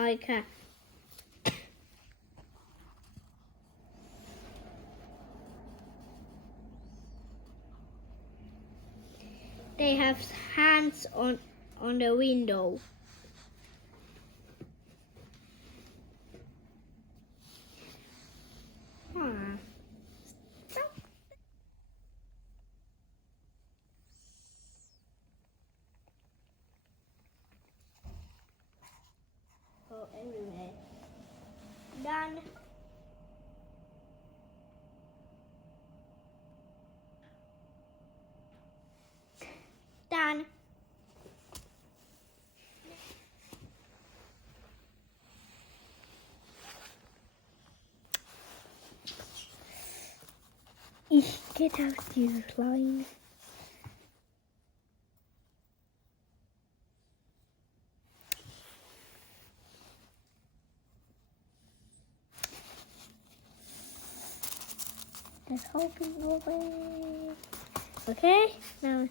my cat. They have hands on the window. Stop. Go everywhere. Done. Done. Get out, you line. Just hoping away. Okay, now.